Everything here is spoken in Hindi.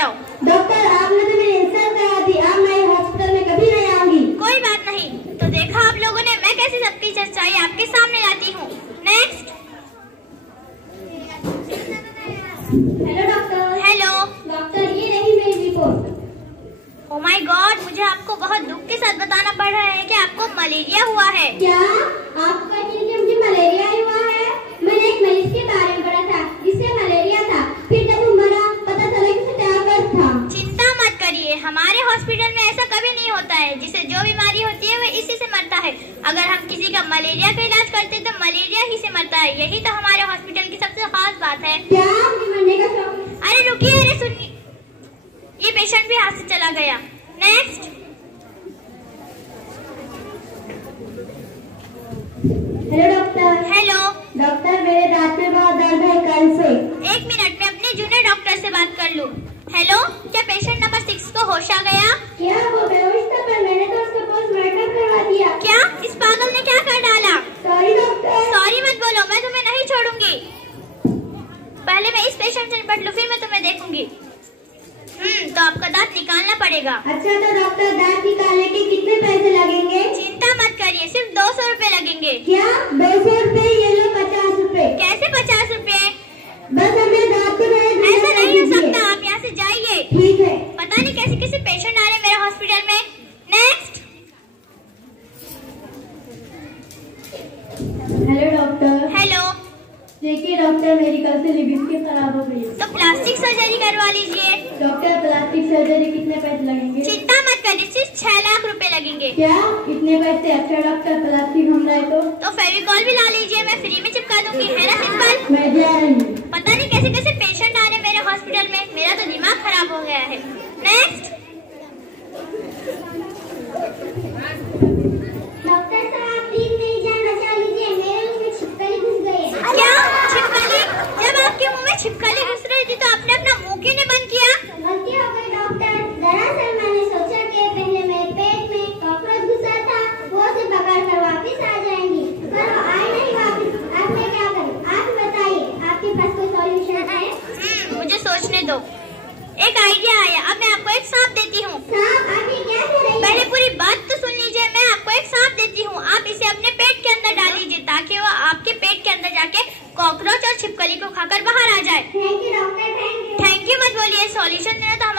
जाओ। डॉक्टर आपने तो मेरी इंसल्ट करा दी, अब मैं हॉस्पिटल में कभी नहीं आऊंगी। कोई बात नहीं। तो देखा आप लोगों ने, मैं कैसे सबकी सच्चाई आपके सामने लाती हूँ। Next. Hello doctor. Hello doctor ये रही मेरी रिपोर्ट। ओ माय गॉड, मुझे आपको बहुत दुख के साथ बताना पड़ रहा है कि आपको मलेरिया हुआ है। क्या आप कहती हैं कि मुझे मलेरिया हुआ है? मैंने एक मरीज के बारे में पढ़ा था जिसे मलेरिया था, फिर जब वो मरा पता चला कि उसे टाइफाइड था। चिंता मत करिए, हमारे हॉस्पिटल में ऐसा कभी नहीं होता है। जिसे जो बीमारी होती है वह इसी से मरता है। अगर हम किसी का मलेरिया का इलाज करते तो मलेरिया ही से मरता है। यही तो हमारे हॉस्पिटल की सबसे खास बात है। क्या मुझे मरने का शौक? अरे रुकिए, अरे सुनिए, ये पेशेंट भी हाथ से चला गया। Next. Hello doctor. Hello doctor मेरे दांत में बहुत दर्द है कल से। एक मिनट में अपने जूनियर डॉक्टर से बात कर लूं। हेलो, क्या पेशेंट नंबर 6 को होश आ गया? क्या वो बेहोश था, पर मैंने तो उसका पोस्टमार्टम करवा दिया। क्या इस पागल ने क्या कर डाला? Sorry doctor. सॉरी मत बोलो, मैं तुम्हें नहीं छोड़ूंगी। पहले मैं इस पेशेंट से निपट लूं, फिर मैं तुम्हें देखूंगी। तो आपका दांत निकालना पड़ेगा। अच्छा तो डॉक्टर दांत निकालने के कितने पैसे लगेंगे? चिंता मत करिए, सिर्फ 200 रुपए लगेंगे। क्या 200 रुपए? ये लो 50 रुपए। कैसे 50 रुपए? बस हमें दांत को ऐसा नहीं हो सकता, आप यहाँ से जाइए। ठीक है। पता नहीं कैसे कैसे पेशेंट आ रहे हैं मेरे हॉस्पिटल में। नेक्स्ट। Hello doctor. हेलो। देखिए डॉक्टर मेरी कल से लिपस्टिक खराब हो गई है। तो प्लास्टिक सर्जरी करवा लीजिए। डॉक्टर प्लास्टिक सर्जरी कितने पैसे लगेंगे? चिंता मत करिए, सिर्फ 6 लाख रुपए लगेंगे। क्या इतने पैसे? अच्छा डॉक्टर प्लास्टिक हम रहे तो फेविकॉल भी ला लीजिए, मैं फ्री में चिपका दूंगी। है ना सिंपल? मैं जा रही हूँ। पता नहीं कैसे कैसे पेशेंट आ रहे हैं मेरे हॉस्पिटल में, मेरा तो दिमाग खराब हो गया है। नेक्स्ट। डॉक्टर साहब प्लीज मेरी जान बचा लीजिए, मेरे मुंह में छिपकली घुस गई है। क्या छिपकली? जब आपके मुंह में छिपकली घुस रही थी तो आपने अपना मुंह क्यों नहीं बंद किया? गलती हो गई डॉक्टर। दरअसल मैंने सोचा कि पहले मेरे पेट में कॉकरोच घुसा था, वो उसे पकड़ कर वापिस आ जाएंगी, पर वो आए नहीं वापिस। अब मैं क्या करूं? आप बताइए, आपके पास कोई सॉल्यूशन है? मुझे सोचने दो। एक आइडिया आया, अब मैं आपको एक सांप देती हूँ। सांप? आप ये क्या कह रही हैं? पहले पूरी बात तो सुन लीजिए। मैं आपको एक सांप देती हूँ, आप इसे अपने पेट के अंदर डाल लीजिए ताकि वो आपके पेट के अंदर जाके कॉकरोच और छिपकली को खाकर बाहर आ जाए। Thank you doctor, thank you. Thank you मत बोलिए, सॉल्यूशन देना तो